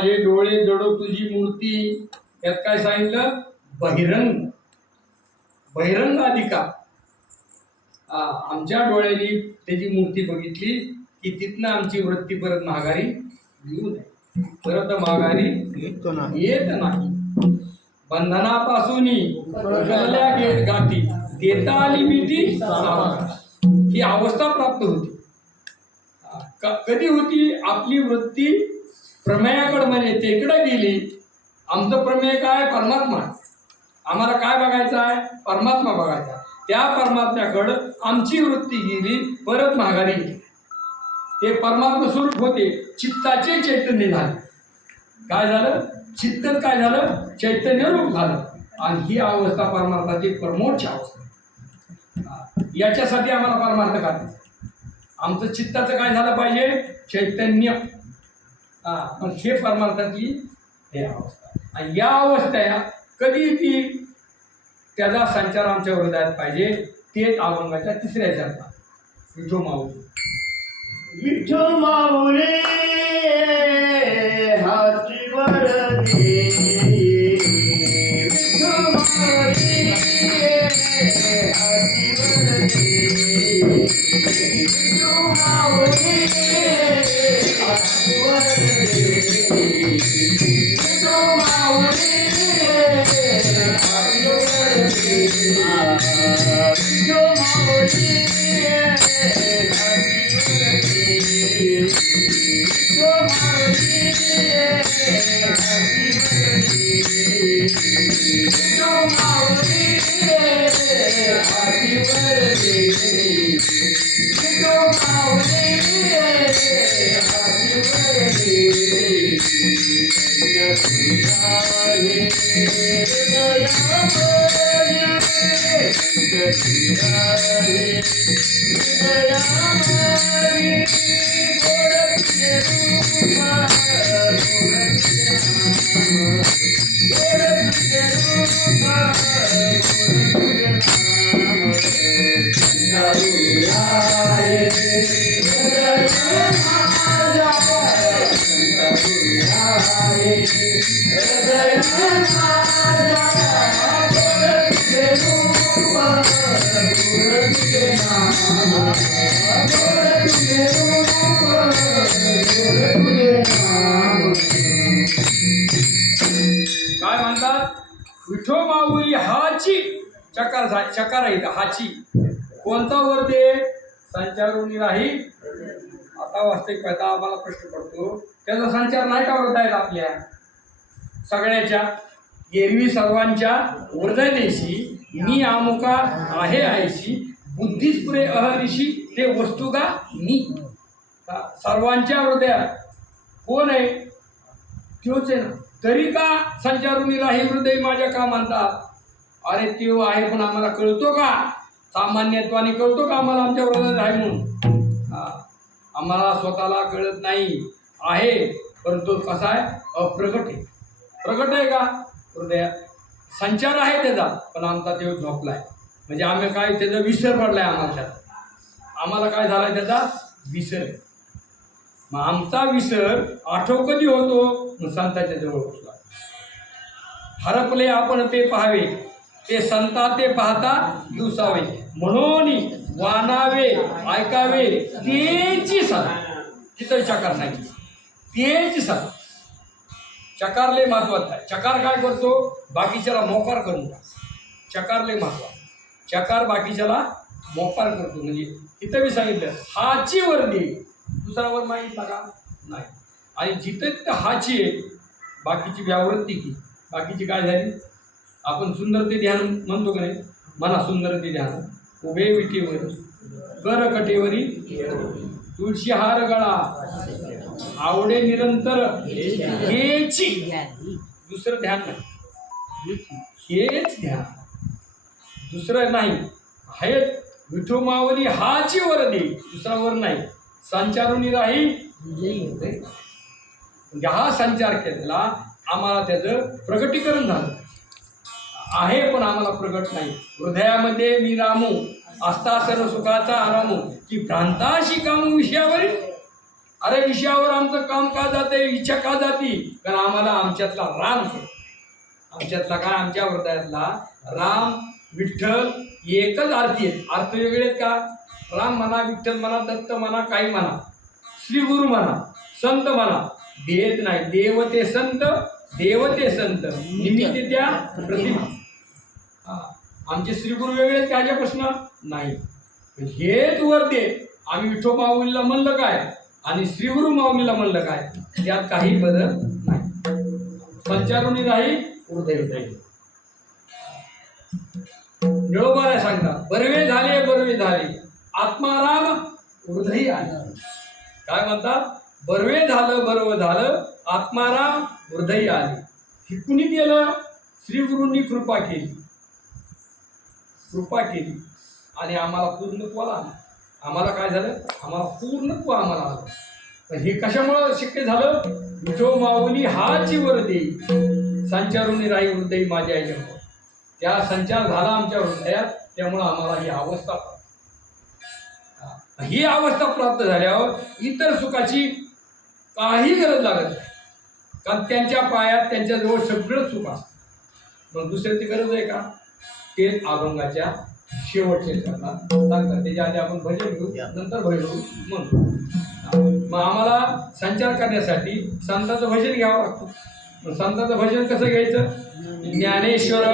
माझे डोळे जडो तुझी मूर्ती, यात काय सांगितलं? बहिरंग बहिरंगाधिका. आमच्या डोळ्यांनी त्याची मूर्ती बघितली की तिथनं आमची वृत्ती परत माघारी येऊ नये, परत माघारी येत नाही. बंधनापासून उचलल्या गाठी देता आली भीती, ही अवस्था प्राप्त होती. कधी होती? आपली वृत्ती प्रमेयाकडे म्हणजे तेकडे गेली. आमचं प्रमेय काय? परमात्मा. आम्हाला काय बघायचं आहे? परमात्मा बघायचा. त्या परमात्म्याकडं आमची वृत्ती गेली, परत माघारी गेली. ते परमात्मा स्वरूप होते, चित्ताचे चैतन्य झाले. काय झालं? चित्त काय झालं? चैतन्य रूप झालं. आणि ही अवस्था परमार्थाची परमोच्च अवस्था. याच्यासाठी आम्हाला परमार्थ करायचा. आमचं चित्ताचं काय झालं पाहिजे? चैतन्य. मग हे परमार्थाची हे अवस्था. आणि या अवस्था कधी ती त्याचा संचार आमच्या हृदयात पाहिजे. तेच अभंगाच्या तिसऱ्या चरणात विठो माऊली. विठो माऊली हाती वरती, विठो माऊली हाती वरती, विठो माऊली हाती वरती, विठो माऊली हाती वरती, विठो माऊली काय म्हणतात? विठो माऊली हाची चकार चकार आहे का? हाची कोणता वर दे? संचारून राही. आता वास्तविक पाहता आम्हाला प्रश्न पडतो, त्याचा संचार नाही का होत आहे आपल्या सगळ्याच्या एरवी सर्वांच्या हृदयदेशी मी अमुका आहे आयशी, बुद्धीस पुरे अहर्निशी ते वस्तू का मी. सर्वांच्या हृदयात कोण आहे? तोच आहे ना. तरी का संचारून राही हृदय माझ्या का म्हणतात? अरे तो आहे, पण आम्हाला कळतो का? सामान्यत्वाने कळतो का आम्हाला आमच्या हृदयात आहे म्हणून? आम्हाला स्वतःला कळत नाही आहे, परंतु कसा आहे? अप्रगट आहे. प्रगट आहे का हृदयात? संचार आहे त्याचा, पण आमचा तो झोपलाय. म्हणजे आम्ही काय, त्याचा विसर पडलाय आम्हाला. आम्हाला काय झालाय? त्याचा विसर. मग आमचा विसर आठव कधी होतो? संतांच्या जवळ बसला. हरपले आपण ते पाहावे, ते संता ते पाहता दिवसावे, म्हणून वानावे ऐकावे तेची सदा. तिथं चकार सांगितलं, तेची सदा. चकार लय महत्वाचा आहे. चकार काय करतो? बाकीच्याला मोकार करून टाक. चकार लय महत्वाचा. चकार बाकीच्याला मोकार करतो. म्हणजे तिथं मी सांगितलं हाची वर्दी, दुसरा वर मागितला का? नाही. आणि जिथं तिथं हाची आहे, बाकीची व्यावृत्ती की बाकीची काय झाली? आपण सुंदरते ध्यान म्हणतो का नाही? म्हणा सुंदरते ध्यान. उभे विटेवर कर कटेवरी तुळशी हार गळा आवडे निरंतर हेची. दुसरं ध्यान नाही, हेच ध्यान, दुसरं नाही. हेच विठो माऊली हाची वर दे, दुसरा वर नाही. संचारून राही. म्हणजे हा संचार केलेला आम्हाला त्याचं प्रगटीकरण झालं आहे, पण आम्हाला प्रगट नाही. हृदयामध्ये मी रामू असता सर्व सुखाचा आरामू, की भ्रांताशी कामू विषयावरील. अरे विषयावर आमचं काम का जाते, इच्छा का जाती? कारण आम्हाला आमच्यातला राम आहे. आमच्यातला काय, आमच्या हृदयातला राम विठ्ठल एकच आरती आहेत. अर्थ वेगळे आहेत का? राम म्हणा, विठ्ठल म्हणा, दत्त म्हणा, काही म्हणा, श्री गुरु म्हणा, संत म्हणा, भेद नाही. देव ते संत, देव ते संत, निमित्त त्या प्रतिमा. आमचे श्री गुरु वेगळे आहेत का ह्याच्यापासून? नाही. हेच वर दे. आम्ही विठो माऊलीला म्हणलं काय आणि श्री गुरु माऊलीला म्हणलं काय, त्यात काही बदल नाही. संचारुनी राही हृदय राही. निळोबा आहे सांगतात, बरवे झाले बरवे झाले, आत्माराम हृदयी आले. काय म्हणतात? बरवे झालं बरव झालं, आत्माराम हृदयी आले. हे कुणी केलं? श्री गुरूंनी कृपा केली. कृपा केली आणि आम्हाला पूर्णत्व आलं. आम्हाला काय झालं? आम्हाला पूर्णत्व आम्हाला आलं. पण हे कशामुळं शक्य झालं? विठो माऊली हाची वर देई, संचारुनी राही हृदयी माझ्या याच्यावर. त्या संचार झाला आमच्या हृदयात, त्यामुळं आम्हाला ही अवस्था प्राप्त. ही अवस्था प्राप्त झाल्यावर इतर सुखाची काही गरज लागत नाही. कारण त्यांच्या पायात त्यांच्याजवळ सगळं सुख असतं. मग दुसऱ्याची गरज आहे का? तेच अभंगाच्या शेवटचे करणार सांगतात. त्याच्या आधी आपण भजन घेऊ, नंतर भजन म्हणू. मग आम्हाला संचार करण्यासाठी संतांचं भजन घ्यावं लागतं. मग संतांचं भजन कसं घ्यायचं? Dnyaneshwar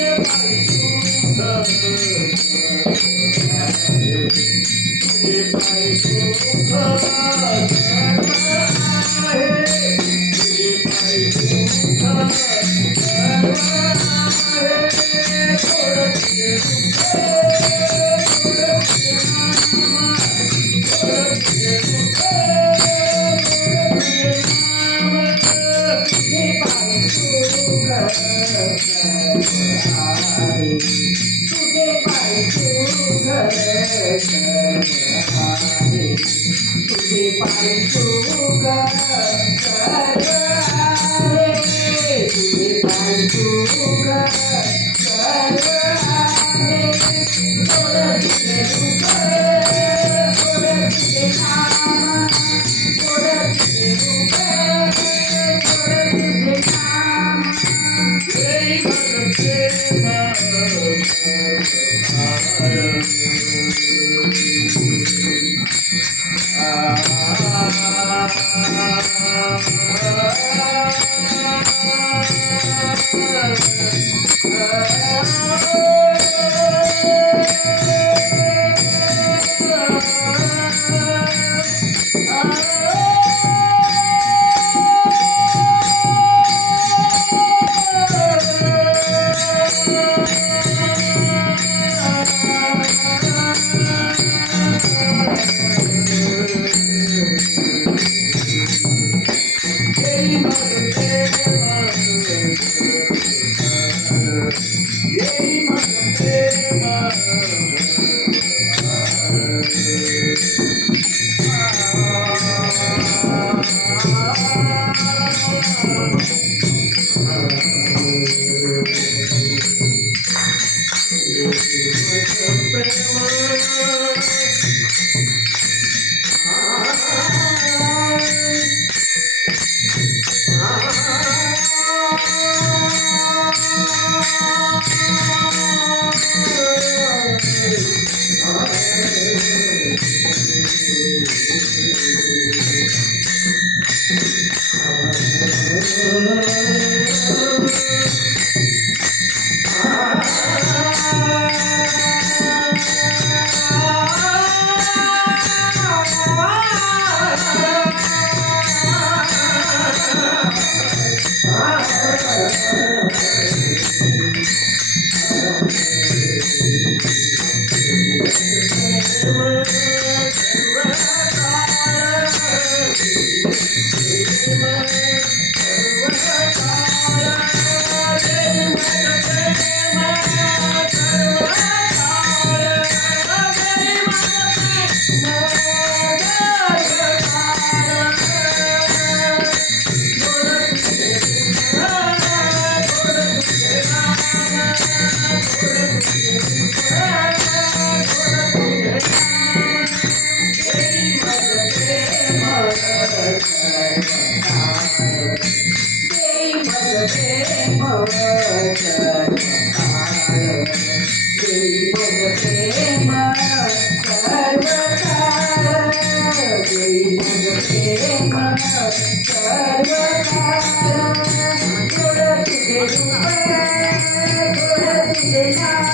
Thank you.